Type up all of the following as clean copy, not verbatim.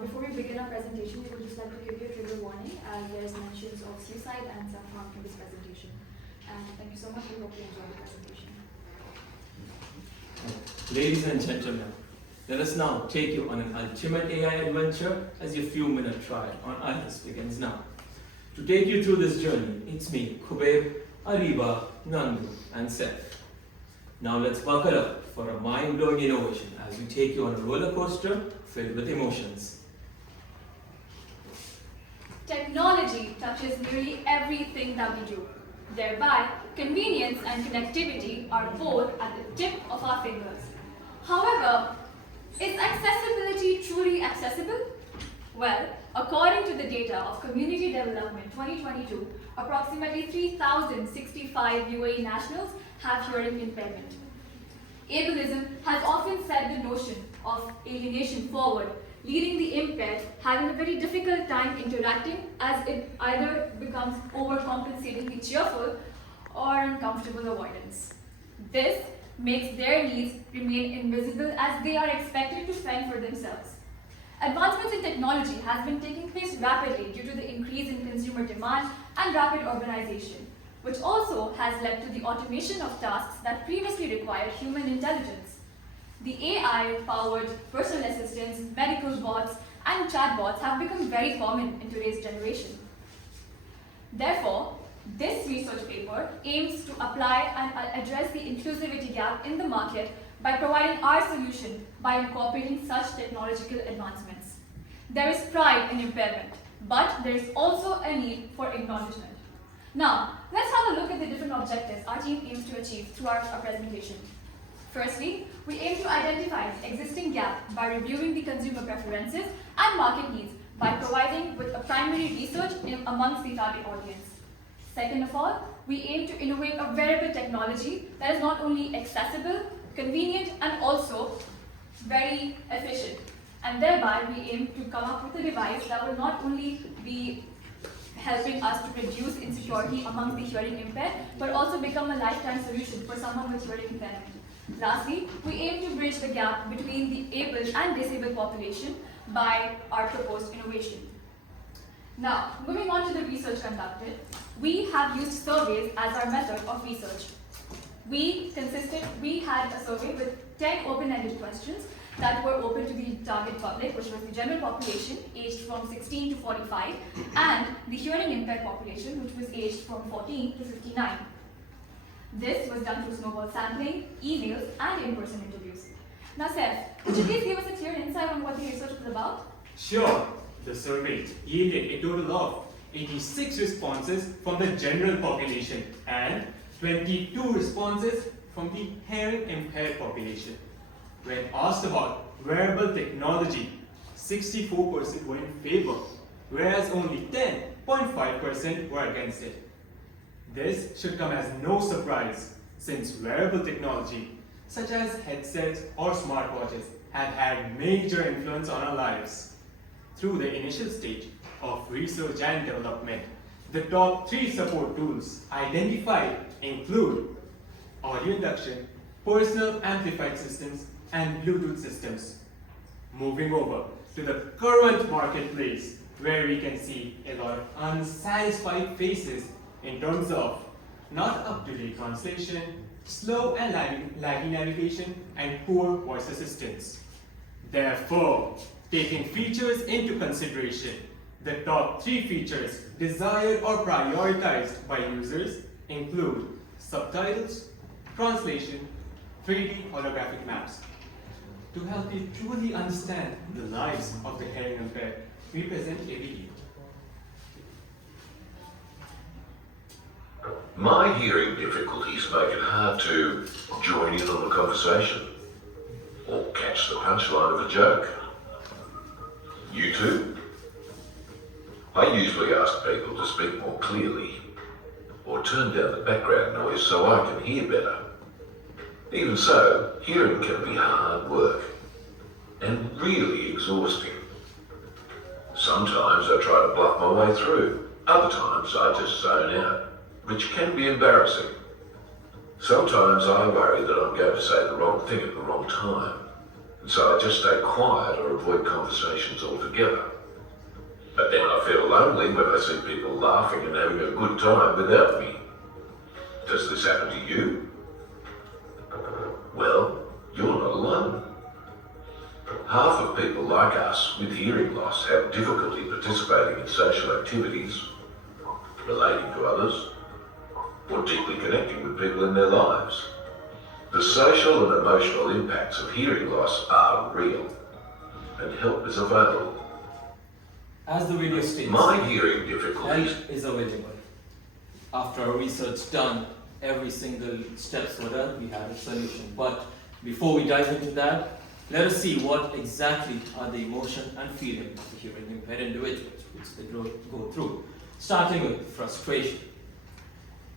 Before we begin our presentation, we would just like to give you a trigger warning as there's mentions of suicide and self-harm in this presentation. And thank you so much. We hope you enjoy the presentation. Ladies and gentlemen, let us now take you on an ultimate AI adventure as your few-minute trial on Iris begins now. To take you through this journey, it's me, Khubaib, Ariba, Nandu, and Seth. Now let's buckle up for a mind-blowing innovation as we take you on a roller coaster filled with emotions. Technology touches nearly everything that we do. Thereby, convenience and connectivity are both at the tip of our fingers. However, is accessibility truly accessible? Well, according to the data of Community Development 2022, approximately 3,065 UAE nationals have hearing impairment. Ableism has often set the notion of alienation forward, leading the impaired having a very difficult time interacting as it either becomes overcompensatingly cheerful or uncomfortable avoidance. This makes their needs remain invisible as they are expected to fend for themselves. Advancements in technology has been taking place rapidly due to the increase in consumer demand and rapid urbanization, which also has led to the automation of tasks that previously required human intelligence. The AI-powered personal assistants, medical bots, and chatbots have become very common in today's generation. Therefore, this research paper aims to apply and address the inclusivity gap in the market by providing our solution by incorporating such technological advancements. There is pride in impairment, but there is also a need for acknowledgement. Now, let's have a look at the different objectives our team aims to achieve throughout our presentation. Firstly, we aim to identify the existing gap by reviewing the consumer preferences and market needs by providing with a primary research amongst the target audience. Second of all, we aim to innovate a wearable technology that is not only accessible, convenient, and also very efficient. And thereby, we aim to come up with a device that will not only be helping us to reduce insecurity amongst the hearing impaired, but also become a lifetime solution for someone with hearing impairment. Lastly, we aim to bridge the gap between the able and disabled population by our proposed innovation. Now, moving on to the research conducted, we have used surveys as our method of research. We had a survey with 10 open-ended questions that were open to the target public, which was the general population aged from 16 to 45, and the hearing impaired population, which was aged from 14 to 59. This was done through snowball sampling, emails, and in-person interviews. Now, Seth, could you please give us a clear insight on what the research was about? Sure. The survey yielded a total of 86 responses from the general population and 22 responses from the hearing impaired population. When asked about wearable technology, 64% were in favor, whereas only 10.5% were against it. This should come as no surprise, since wearable technology, such as headsets or smartwatches, have had major influence on our lives. Through the initial stage of research and development, the top 3 support tools identified include audio induction, personal amplified systems, and Bluetooth systems. Moving over to the current marketplace, where we can see a lot of unsatisfied faces in terms of not up-to-date translation, slow and laggy navigation, and poor voice assistance. Therefore, taking features into consideration, the top 3 features desired or prioritized by users include subtitles, translation, 3D holographic maps. To help you truly understand the lives of the hearing impaired, we present a video. My hearing difficulties make it hard to join in on the conversation or catch the punchline of a joke. You too? I usually ask people to speak more clearly or turn down the background noise so I can hear better. Even so, hearing can be hard work and really exhausting. Sometimes I try to bluff my way through, other times I just zone out, which can be embarrassing. Sometimes I worry that I'm going to say the wrong thing at the wrong time, and so I just stay quiet or avoid conversations altogether. But then I feel lonely when I see people laughing and having a good time without me. Does this happen to you? Well, you're not alone. Half of people like us with hearing loss have difficulty participating in social activities, relating to others, or deeply connecting with people in their lives. The social and emotional impacts of hearing loss are real, and help is available. As the video states, My hearing difficulties help is available. After our research done, every single step so that we have a solution. But before we dive into that, let us see what exactly are the emotion and feeling of the hearing impaired individuals which they go through. Starting with frustration.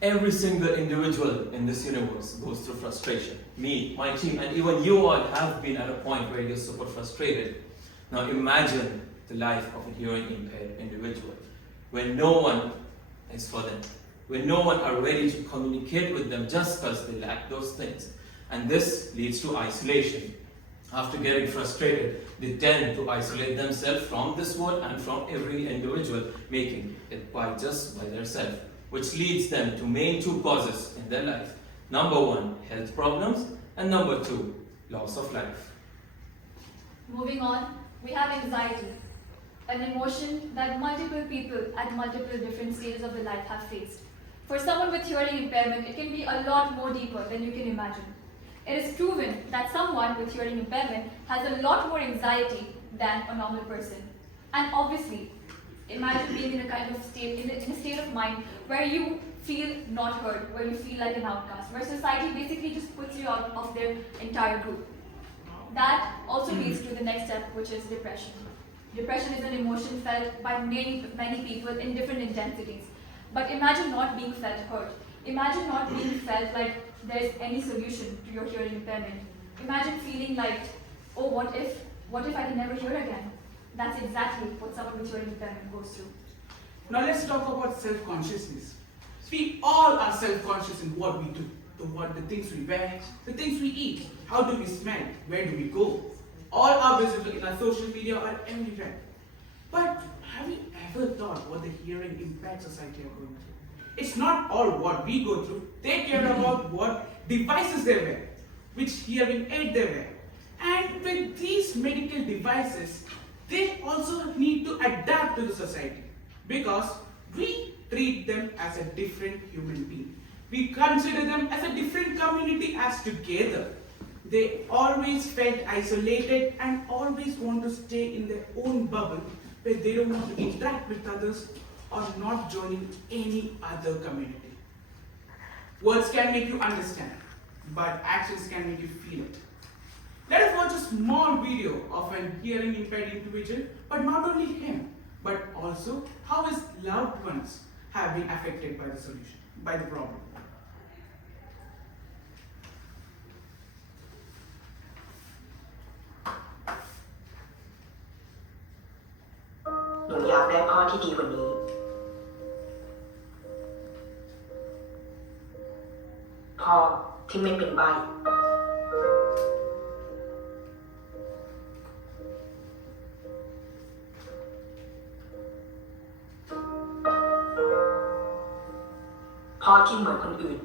Every single individual in this universe goes through frustration. Me, my team, and even you all have been at a point where you're super frustrated. Now imagine the life of a hearing impaired individual, where no one is for them, where no one are ready to communicate with them just because they lack those things. And this leads to isolation. After getting frustrated, they tend to isolate themselves from this world and from every individual, making it by themselves, which leads them to main two causes in their life. Number one, health problems, and number two, loss of life. Moving on, we have anxiety, an emotion that multiple people at multiple different stages of their life have faced. For someone with hearing impairment, it can be a lot more deeper than you can imagine. It is proven that someone with hearing impairment has a lot more anxiety than a normal person. And obviously, imagine being in a kind of state, in a state of mind where you feel not heard, where you feel like an outcast, where society basically just puts you out of their entire group. That also leads to the next step, which is depression. Depression is an emotion felt by many people in different intensities. But imagine not being felt heard. Imagine not being felt like there's any solution to your hearing impairment. Imagine feeling like, oh, what if I can never hear again? That's exactly what someone with hearing impairment goes through. Now let's talk about self-consciousness. We all are self-conscious in what we do, the things we wear, the things we eat, how do we smell, where do we go. All are visible in our social media or everywhere. But have you ever thought what the hearing impaired society are going through? It's not all what we go through. They care about what devices they wear, which hearing aid they wear. And with these medical devices, they also need to adapt to the society because we treat them as a different human being. We consider them as a different community as together. They always felt isolated and always want to stay in their own bubble where they don't want to interact with others or not joining any other community. Words can make you understand, but actions can make you feel it. Let us watch a small video of an hearing impaired individual, but not only him, but also how his loved ones have been affected by the problem. หนูอยากได้พ่อที่ดีกว่านี้ พ่อที่ไม่เป็นใบ้พ่อที่เหมือนคนอื่น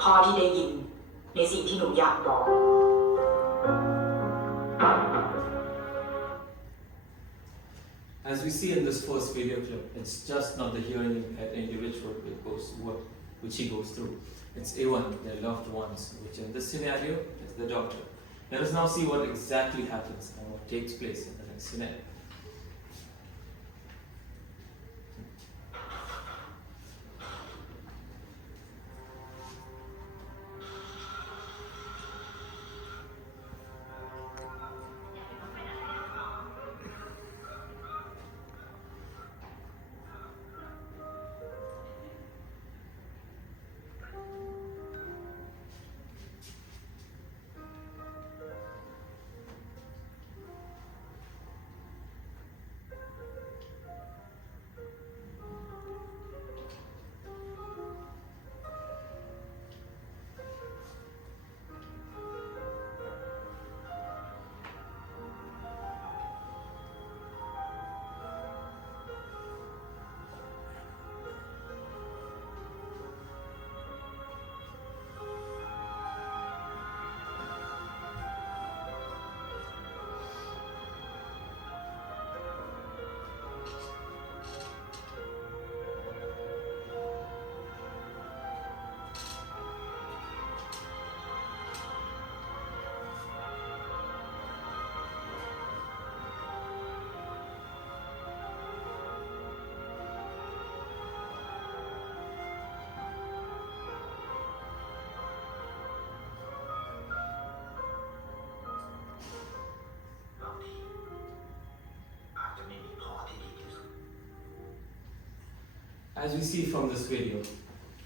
พ่อที่ได้ยินในสิ่งที่หนูอยากบอก As we see in this first video clip, it's just not the hearing impaired individual which he goes through. It's even their loved ones, which in this scenario is the doctor. Let us now see what exactly happens and what takes place in the next scenario. As we see from this video,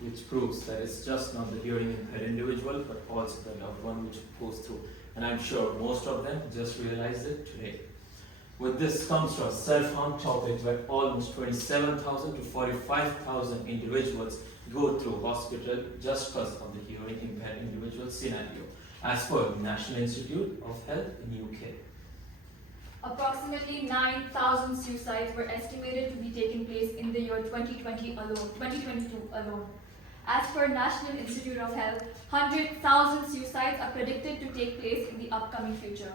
which proves that it's just not the hearing impaired individual, but also the loved one which goes through. And I'm sure most of them just realized it today. With this comes to a self-harm topic where almost 27,000 to 45,000 individuals go through hospital just because of the hearing impaired individual scenario, as per the National Institute of Health in UK. Approximately 9,000 suicides were estimated to be taking place in the year 2022 alone. As per National Institute of Health, 100,000 suicides are predicted to take place in the upcoming future.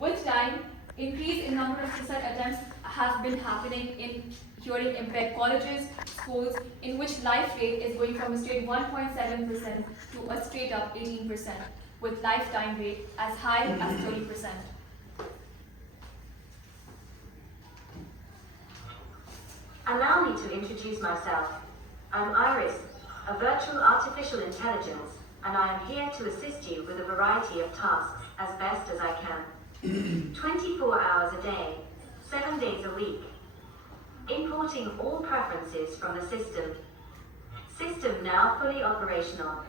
With time, increase in number of suicide attempts have been happening in hearing impaired colleges, schools, in which life rate is going from a straight 1.7% to a straight up 18%, with lifetime rate as high as 30%. Allow me to introduce myself. I'm Iris, a virtual artificial intelligence, and I am here to assist you with a variety of tasks as best as I can. 24 hours a day, 7 days a week. Importing all preferences from the system. System now fully operational.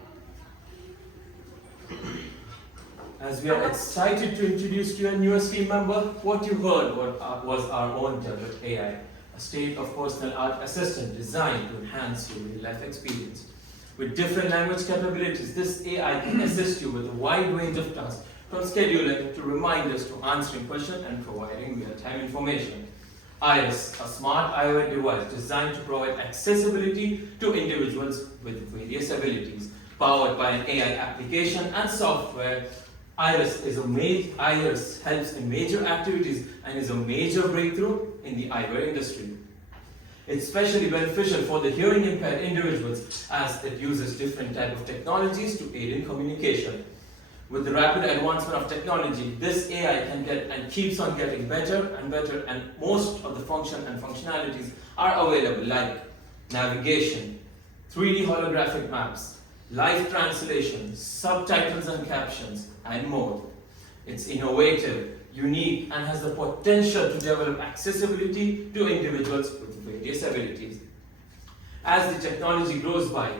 As we are excited to introduce to your newest team member, what you heard was our own developed AI, a state of personal art assistant designed to enhance your real-life experience. With different language capabilities, this AI can assist you with a wide range of tasks, from scheduling to reminders to answering questions and providing real-time information. Iris, a smart IoT device designed to provide accessibility to individuals with various abilities. Powered by an AI application and software, Iris helps in major activities and is a major breakthrough in the eyewear industry. It's especially beneficial for the hearing impaired individuals as it uses different types of technologies to aid in communication. With the rapid advancement of technology, this AI can get and keeps on getting better and better, and most of the function and functionalities are available like navigation, 3D holographic maps, live translation, subtitles and captions, and more. It's innovative, unique, and has the potential to develop accessibility to individuals with various abilities. As the technology grows by,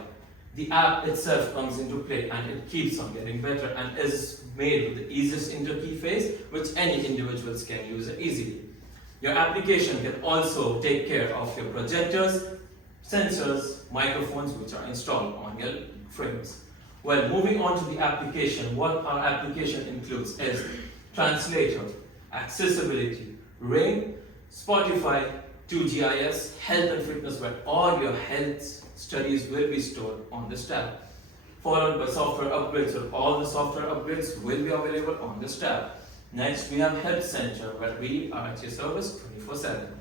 the app itself comes into play and it keeps on getting better and is made with the easiest interface which any individuals can use easily. Your application can also take care of your projectors, sensors, microphones which are installed on your frames. Well, moving on to the application, what our application includes is translator, accessibility, Ring, Spotify, 2GIS, health and fitness, where all your health studies will be stored on this tab, followed by software upgrades, where all the software upgrades will be available on this tab. Next, we have Help Center, where we are at your service 24/7.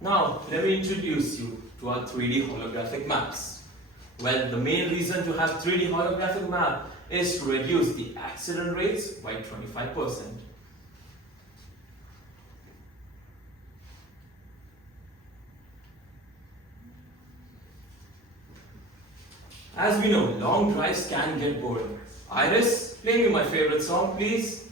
Now, let me introduce you to our 3D holographic maps. Well, the main reason to have 3D holographic map is to reduce the accident rates by 25%. As we know, long drives can get boring. Iris, play me my favorite song, please.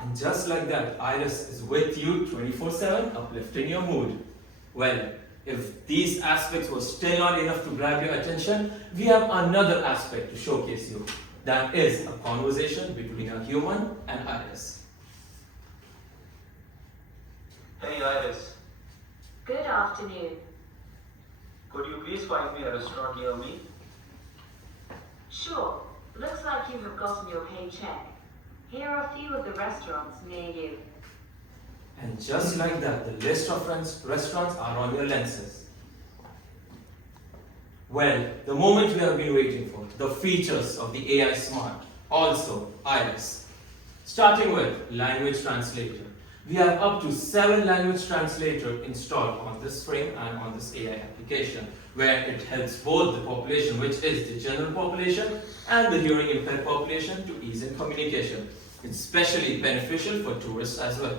And just like that, Iris is with you 24/7, uplifting your mood. Well, if these aspects were still not enough to grab your attention, we have another aspect to showcase you. That is a conversation between a human and Iris. Hey Iris, Good afternoon. could you please find me a restaurant near me? Sure, looks like you have gotten your paycheck. Here are a few of the restaurants near you. And just like that, the list of restaurants are on your lenses. Well, the moment we have been waiting for, the features of the AI Smart, also Iris. Starting with language translator. We have up to 7 language translators installed on this frame and on this AI application, where it helps both the population, which is the general population, and the hearing impaired population to ease in communication. It's especially beneficial for tourists as well.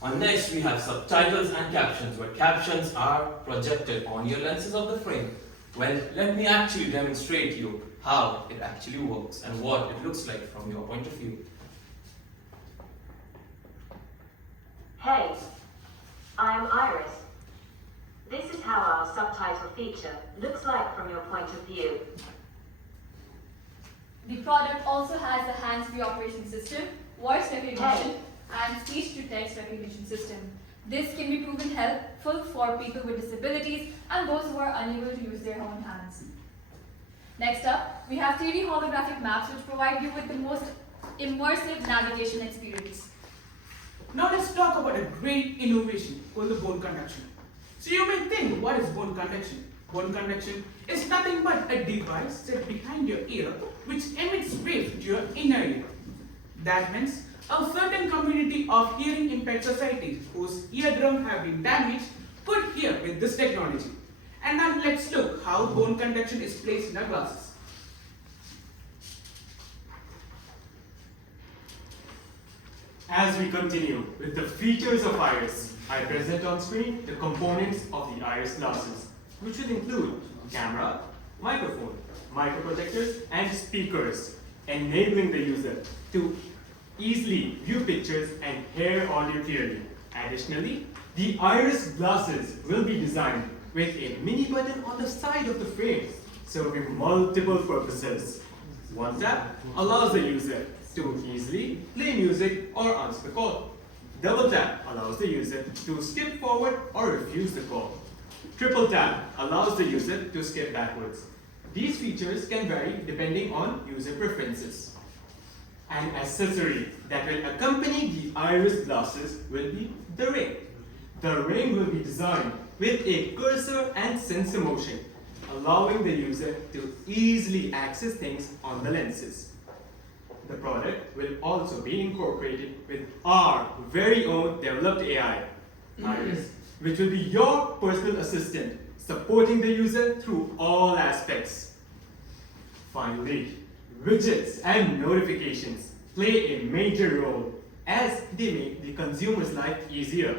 On next, we have subtitles and captions, where captions are projected on your lenses of the frame. Well, let me actually demonstrate you how it actually works and what it looks like from your point of view. Hey, I am Iris. This is how our subtitle feature looks like from your point of view. The product also has a hands-free operating system, voice recognition, and speech-to-text recognition system. This can be proven helpful for people with disabilities and those who are unable to use their own hands. Next up, we have 3D holographic maps which provide you with the most immersive navigation experience. Now let's talk about a great innovation called the bone conduction. So you may think, what is bone conduction? Bone conduction is nothing but a device set behind your ear which emits waves to your inner ear. That means a certain community of hearing impaired societies whose eardrum have been damaged could hear with this technology. And now let's look how bone conduction is placed in our glasses. As we continue with the features of Iris, I present on screen the components of the Iris glasses, which will include camera, microphone, microprojectors, and speakers, enabling the user to easily view pictures and hear audio clearly. Additionally, the Iris glasses will be designed with a mini button on the side of the frame, serving multiple purposes. One tap allows the user to easily play music or answer the call. Double tap allows the user to skip forward or refuse the call. Triple tap allows the user to skip backwards. These features can vary depending on user preferences. An accessory that will accompany the Iris glasses will be the ring. The ring will be designed with a cursor and sensor motion, allowing the user to easily access things on the lenses. The product will also be incorporated with our very own developed AI, Iris, which will be your personal assistant, supporting the user through all aspects. Finally, widgets and notifications play a major role as they make the consumer's life easier,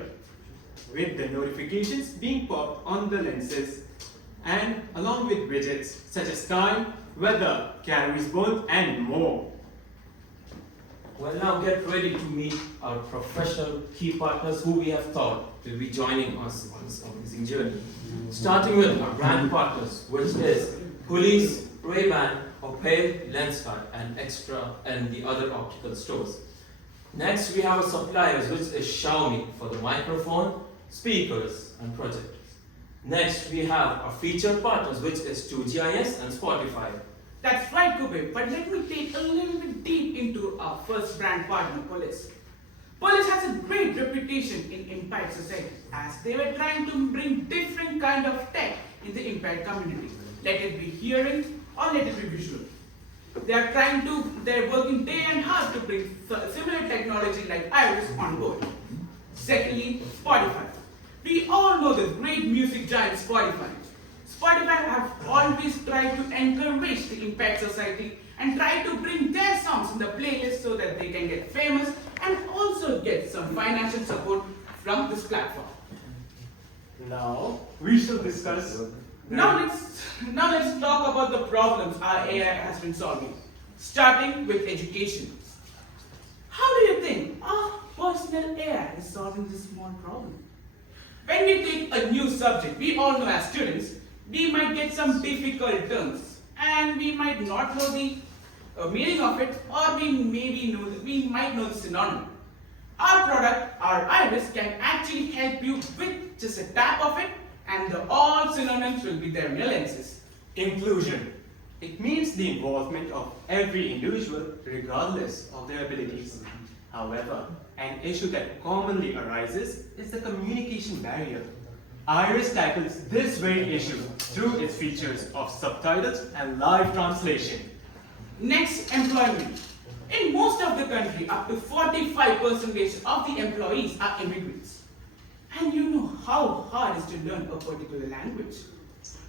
with the notifications being popped on the lenses and along with widgets such as time, weather, calories burned, and more. Well, now get ready to meet our professional key partners who we have thought will be joining us on this amazing journey. Starting with our brand partners, which is Police, Ray-Ban, Opel, Lenskart, and Extra, and the other optical stores. Next, we have our suppliers, which is Xiaomi for the microphone, speakers, and projectors. Next, we have our featured partners, which is 2GIS and Spotify. That's right, Kubir, but let me take a little bit deep into our first brand partner, Police. Police has a great reputation in impaired society as they were trying to bring different kind of tech in the impaired community. Let it be hearing or let it be visual. They're working day and hard to bring similar technology like Iris on board. Secondly, Spotify. We all know the great music giant Spotify. Spotify have always tried to encourage the impaired society and try to bring their songs in the playlist so that they can get famous and also get some financial support from this platform. Now, we shall discuss. Now let's talk about the problems our AI has been solving, starting with education. How do you think our personal AI is solving this small problem? When we take a new subject, we all know as students, we might get some difficult terms and we might not know the meaning of it, or we might know the synonym. Our product, our Iris, can actually help you with just a tap of it, and all synonyms will be there in your lenses. Inclusion. It means the involvement of every individual regardless of their abilities. However, an issue that commonly arises is the communication barrier. Iris tackles this very issue through its features of subtitles and live translation. Next, employment. In most of the country, up to 45% of the employees are immigrants. And you know how hard it is to learn a particular language.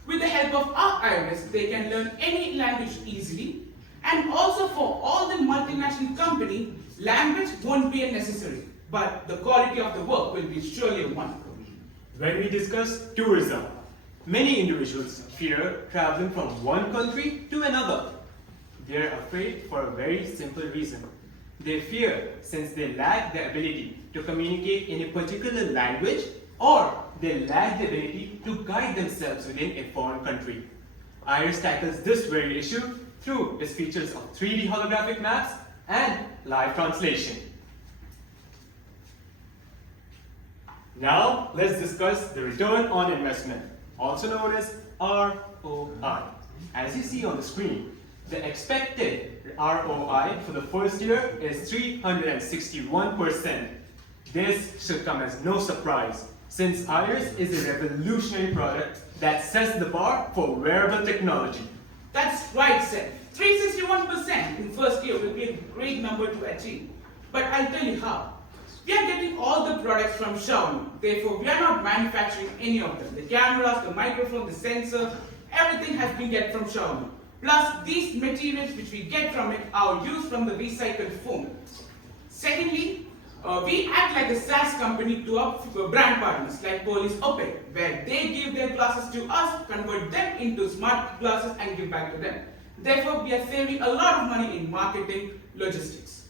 With the help of our Iris, they can learn any language easily. And also for all the multinational company, language won't be a necessary. but the quality of the work will be surely one. When we discuss tourism, many individuals fear traveling from one country to another. They're afraid for a very simple reason. They fear since they lack the ability to communicate in a particular language, or they lack the ability to guide themselves within a foreign country. IRIS tackles this very issue through its features of 3D holographic maps and live translation. Now, let's discuss the return on investment, also known as ROI. As you see on the screen, the expected ROI for the first year is 361%. This should come as no surprise, since IRIS is a revolutionary product that sets the bar for wearable technology. That's right, Seth. 361% in first year will be a great number to achieve. But I'll tell you how. We are getting all the products from Xiaomi. Therefore, we are not manufacturing any of them. The cameras, the microphone, the sensor, everything has been get from Xiaomi. Plus, these materials which we get from it are used from the recycled foam. Secondly, we act like a SaaS company to our brand partners like Police Opel, where they give their glasses to us, convert them into smart glasses and give back to them. Therefore, we are saving a lot of money in marketing logistics.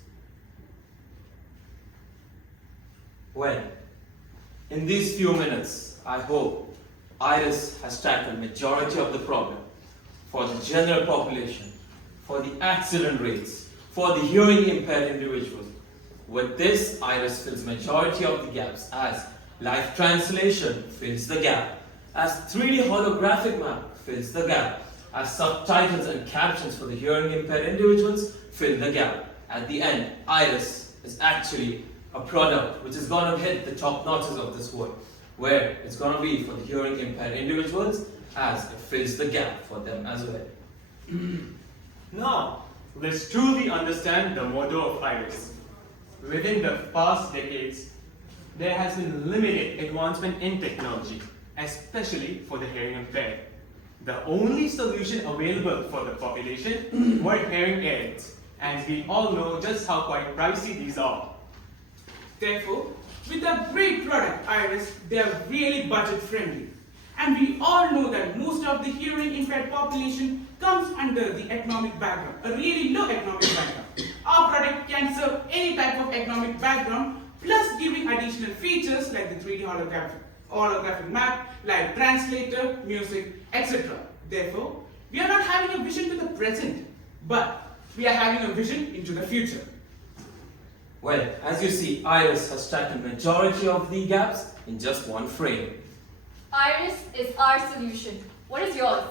Well, in these few minutes, I hope IRIS has tackled majority of the problem for the general population, for the accident rates, for the hearing impaired individuals. With this, IRIS fills majority of the gaps, as live translation fills the gap, as 3D holographic map fills the gap, as subtitles and captions for the hearing impaired individuals fill the gap. At the end, IRIS is actually a product which is going to hit the top notches of this world, where it's going to be for the hearing impaired individuals, as it fills the gap for them as well. Now, let's truly understand the motto of IRIS. Within the past decades, there has been limited advancement in technology, especially for the hearing impaired. The only solution available for the population were hearing aids, and we all know just how quite pricey these are. Therefore, with a great product, IRIS, they are really budget friendly. And we all know that most of the hearing impaired population comes under the economic background, a really low economic background. Our product can serve any type of economic background, plus giving additional features like the 3D holographic map, live translator, music, etc. Therefore, we are not having a vision to the present, but we are having a vision into the future. Well, as you see, IRIS has tackled majority of the gaps in just one frame. IRIS is our solution. What is yours?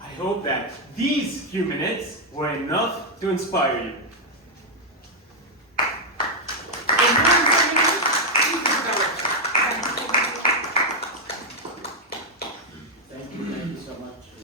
I hope that these few minutes were enough to inspire you.